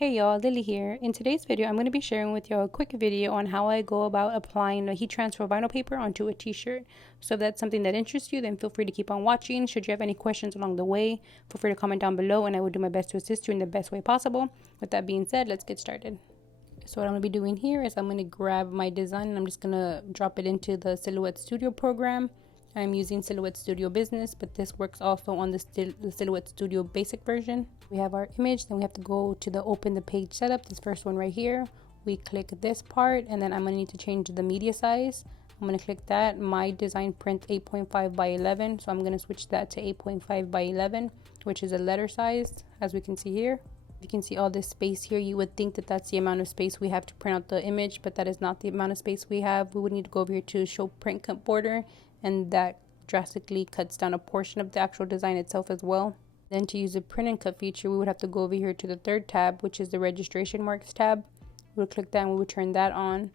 Hey y'all, Lily here. In today's video, I'm going to be sharing with y'all a quick video on how I go about applying a heat transfer vinyl paper onto a t-shirt. So if that's something that interests you, then feel free to keep on watching. Should you have any questions along the way, feel free to comment down below and I will do my best to assist you in the best way possible. With that being said, let's get started. So what I'm going to be doing here is I'm going to grab my design and I'm just going to drop it into the Silhouette Studio program. I'm using Silhouette Studio Business, but this works also on the Silhouette Studio Basic version. We have our image, then we have to go to the Open the Page setup, this first one right here. We click this part, and then I'm going to need to change the media size. I'm going to click that. My design prints 8.5 by 11, so I'm going to switch that to 8.5 by 11, which is a letter size, as we can see here. You can see all this space here. You would think that that's the amount of space we have to print out the image, but that is not the amount of space we have. We would need to go over here to show print cut border, and that drastically cuts down a portion of the actual design itself as well. Then to use the print and cut feature, we would have to go over here to the third tab, which is the registration marks tab. We would click that and we would turn that on.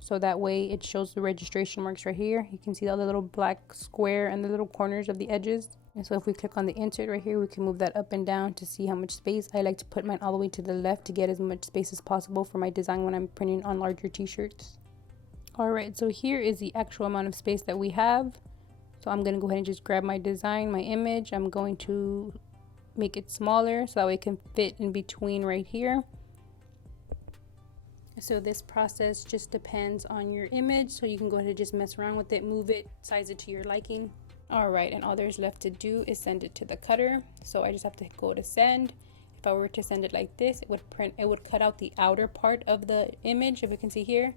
So that way it shows the registration marks right here. You can see all the little black square and the little corners of the edges. And so if we click on the insert right here, we can move that up and down to see how much space. I like to put mine all the way to the left to get as much space as possible for my design when I'm printing on larger t-shirts. Alright, so here is the actual amount of space that we have. So I'm going to go ahead and just grab my design, my image. I'm going to make it smaller so that way it can fit in between right here. So this process just depends on your image, so you can go ahead and just mess around with it, move it, size it to your liking. Alright, and all there's left to do is send it to the cutter. So I just have to go to send. If I were to send it like this, it would cut out the outer part of the image, if you can see here.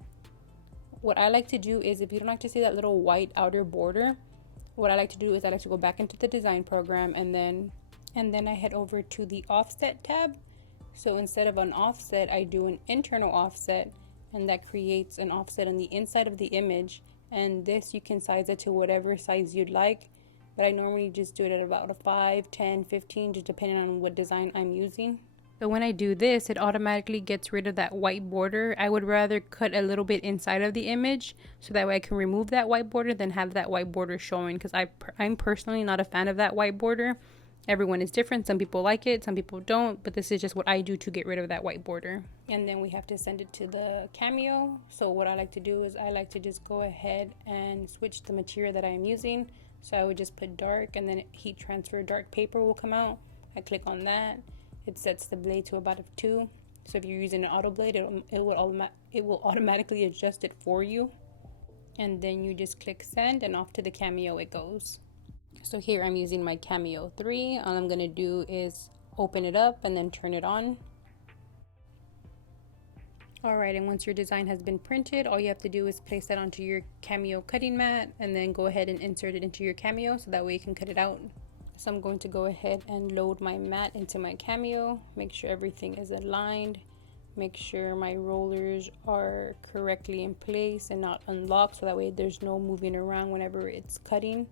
What I like to do is, if you don't like to see that little white outer border, what I like to do is I like to go back into the design program and then I head over to the offset tab. So instead of an offset, I do an internal offset, and that creates an offset on the inside of the image. And this, you can size it to whatever size you'd like, but I normally just do it at about a 5, 10, 15, just depending on what design I'm using. So when I do this, it automatically gets rid of that white border. I would rather cut a little bit inside of the image so that way I can remove that white border than have that white border showing, because I'm personally not a fan of that white border. Everyone is different. Some people like it, some people don't, but this is just what I do to get rid of that white border. And then we have to send it to the cameo. So what I like to do is I like to just go ahead and switch the material that I am using. So I would just put dark, and then heat transfer dark paper will come out. I click on that. It sets the blade to about a 2. So if you're using an auto blade, it will automatically adjust it for you. And then you just click send, and off to the cameo it goes. So here I'm using my Cameo 3. All I'm going to do is open it up and then turn it on. Alright, and once your design has been printed, all you have to do is place that onto your Cameo cutting mat and then go ahead and insert it into your Cameo so that way you can cut it out. So I'm going to go ahead and load my mat into my Cameo, make sure everything is aligned, make sure my rollers are correctly in place and not unlocked so that way there's no moving around whenever it's cutting.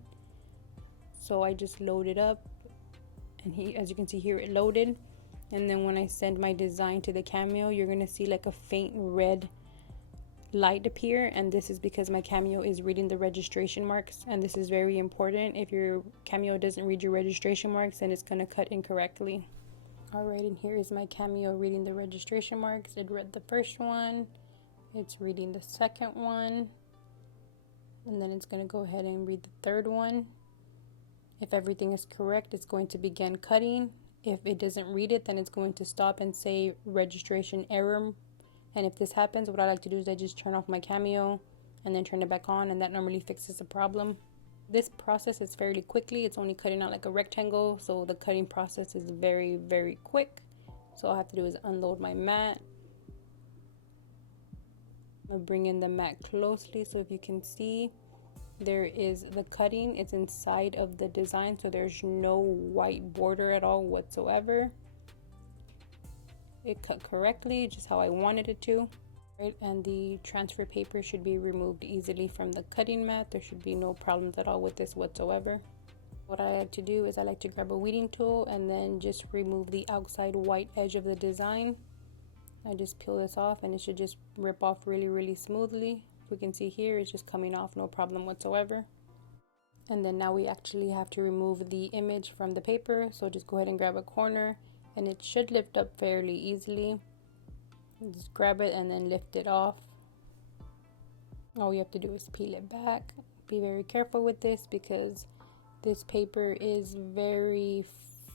So I just load it up, and as you can see here, it loaded. And then when I send my design to the cameo, you're going to see like a faint red light appear, and this is because my cameo is reading the registration marks, and this is very important. If your cameo doesn't read your registration marks, then it's going to cut incorrectly. Alright, and here is my cameo reading the registration marks. It read the first one, it's reading the second one, and then it's going to go ahead and read the third one. If everything is correct, it's going to begin cutting. If it doesn't read it, then it's going to stop and say registration error. And if this happens, what I like to do is I just turn off my cameo and then turn it back on, and that normally fixes the problem. This process is fairly quickly. It's only cutting out like a rectangle, so the cutting process is very, very quick. So all I have to do is unload my mat. I'm going to bring in the mat closely so if you can see, there is the cutting, it's inside of the design, so there's no white border at all whatsoever. It cut correctly, just how I wanted it to. Right, and the transfer paper should be removed easily from the cutting mat. There should be no problems at all with this whatsoever. What I like to do is I like to grab a weeding tool and then just remove the outside white edge of the design. I just peel this off and it should just rip off really, really smoothly. We can see here it's just coming off, no problem whatsoever. And then now we actually have to remove the image from the paper, so just go ahead and grab a corner and it should lift up fairly easily. Just grab it and then lift it off. All you have to do is peel it back. Be very careful with this because this paper is very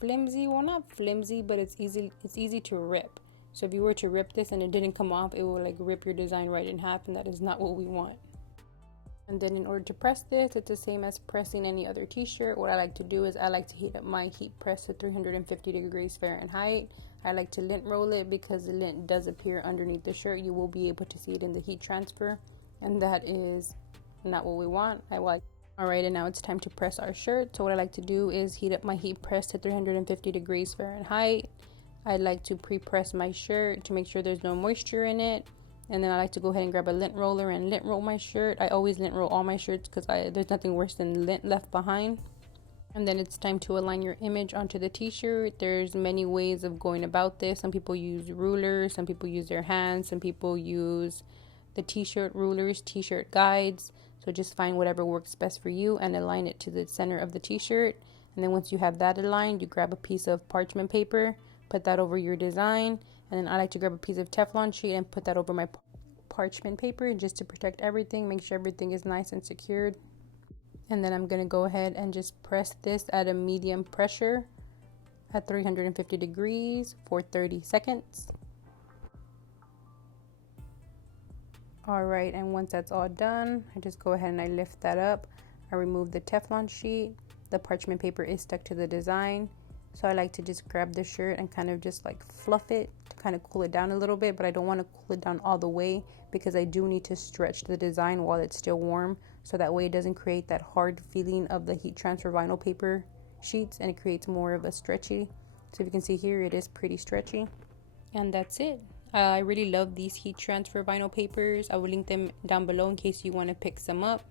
flimsy. Well, not flimsy, but it's easy to rip. So if you were to rip this and it didn't come off, it will like rip your design right in half, and that is not what we want. And then in order to press this, it's the same as pressing any other t-shirt. What I like to do is I like to heat up my heat press to 350 degrees Fahrenheit. I like to lint roll it because the lint does appear underneath the shirt. You will be able to see it in the heat transfer, and that is not what we want. Alright, and now it's time to press our shirt. So what I like to do is heat up my heat press to 350 degrees Fahrenheit. I like to pre-press my shirt to make sure there's no moisture in it. And then I like to go ahead and grab a lint roller and lint roll my shirt. I always lint roll all my shirts because there's nothing worse than lint left behind. And then it's time to align your image onto the t-shirt. There's many ways of going about this. Some people use rulers, some people use their hands, some people use the t-shirt rulers, t-shirt guides. So just find whatever works best for you and align it to the center of the t-shirt. And then once you have that aligned, you grab a piece of parchment paper, put that over your design. And then I like to grab a piece of Teflon sheet and put that over my parchment paper just to protect everything, make sure everything is nice and secured. And then I'm going to go ahead and just press this at a medium pressure at 350 degrees for 30 seconds. Alright, and once that's all done, I just go ahead and I lift that up. I remove the Teflon sheet. The parchment paper is stuck to the design. So I like to just grab the shirt and kind of just like fluff it to kind of cool it down a little bit, but I don't want to cool it down all the way because I do need to stretch the design while it's still warm. So that way it doesn't create that hard feeling of the heat transfer vinyl paper sheets, and it creates more of a stretchy. So if you can see here, it is pretty stretchy. And that's it. I really love these heat transfer vinyl papers. I will link them down below in case you want to pick some up.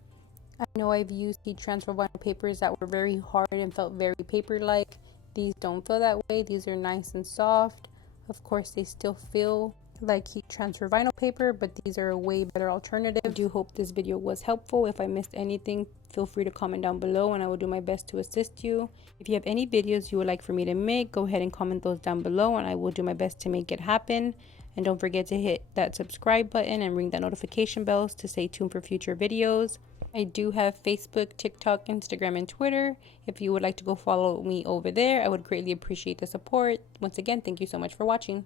I know I've used heat transfer vinyl papers that were very hard and felt very paper-like. These don't feel that way. These are nice and soft. Of course, they still feel like heat transfer vinyl paper, but these are a way better alternative. I do hope this video was helpful. If I missed anything, feel free to comment down below and I will do my best to assist you. If you have any videos you would like for me to make, go ahead and comment those down below and I will do my best to make it happen. And don't forget to hit that subscribe button and ring that notification bells to stay tuned for future videos. I do have Facebook, TikTok, Instagram, and Twitter. If you would like to go follow me over there, I would greatly appreciate the support. Once again, thank you so much for watching.